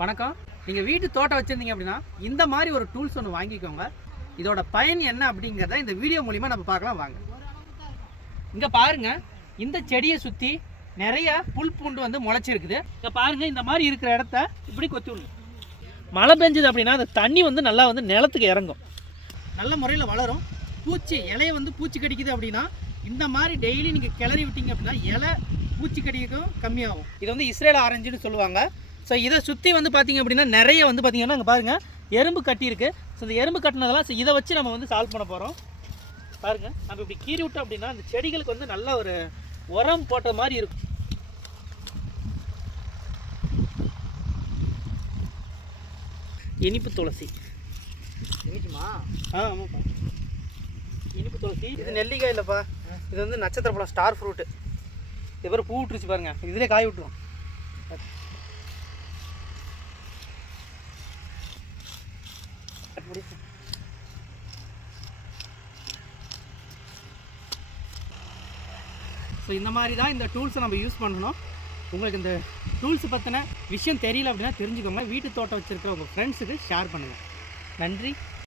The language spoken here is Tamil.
வணக்கம். நீங்கள் வீட்டு தோட்டம் வச்சுருந்தீங்க அப்படின்னா இந்த மாதிரி ஒரு டூல்ஸ் ஒன்று வாங்கிக்கோங்க. இதோட பயன் என்ன அப்படிங்கிறத இந்த வீடியோ மூலிமா நம்ம பார்க்கலாம் வாங்க. இங்கே பாருங்க இந்த செடியை சுற்றி நிறைய புல் பூண்டு வந்து முளைச்சிருக்குது. இங்கே பாருங்கள் இந்த மாதிரி இருக்கிற இடத்த இப்படி கொத்தி விடணும். மழை பெஞ்சது அப்படின்னா அந்த தண்ணி வந்து நல்லா வந்து நிலத்துக்கு இறங்கும். நல்ல முறையில் வளரும். பூச்சி இலையை வந்து பூச்சி கடிக்குது அப்படின்னா இந்த மாதிரி டெய்லி நீங்கள் கிளறி விட்டீங்க அப்படின்னா இலை பூச்சி கடிக்கும் கம்மியாகும். இது வந்து இஸ்ரேல் ஆரஞ்சுன்னு சொல்லுவாங்க. ஸோ இதை சுற்றி வந்து பார்த்தீங்க அப்படின்னா நிறைய வந்து பார்த்தீங்கன்னா இங்கே பாருங்கள் எறும்பு கட்டியிருக்கு ஸோ இந்த எறும்பு கட்டினதெல்லாம் ஸோ இதை வச்சு நம்ம வந்து சால்வ் பண்ண போகிறோம் பாருங்க நம்ம இப்படி கீறி விட்டோம் அப்படின்னா அந்த செடிகளுக்கு வந்து நல்ல ஒரு உரம் போட்ட மாதிரி இருக்கும். இனிப்பு துளசி. இனிக்குமா ஆ ஆமாப்பா. இனிப்பு துளசி இது நெல்லிக்காய் இல்லைப்பா. இது வந்து நட்சத்திர பழம் ஸ்டார் ஃப்ரூட்டு இது பேர் பூ விட்டுருச்சு பாருங்க. இதிலே காய் விட்டுரும் ஸோ இந்த மாதிரி தான் இந்த டூல்ஸை நம்ம யூஸ் பண்ணணும். உங்களுக்கு இந்த டூல்ஸ் பற்றின விஷயம் தெரியல அப்படின்னா தெரிஞ்சுக்கோங்க. வீட்டு தோட்டம் வச்சுருக்க உங்கள் ஃப்ரெண்ட்ஸுக்கு ஷேர் பண்ணுங்கள் நன்றி.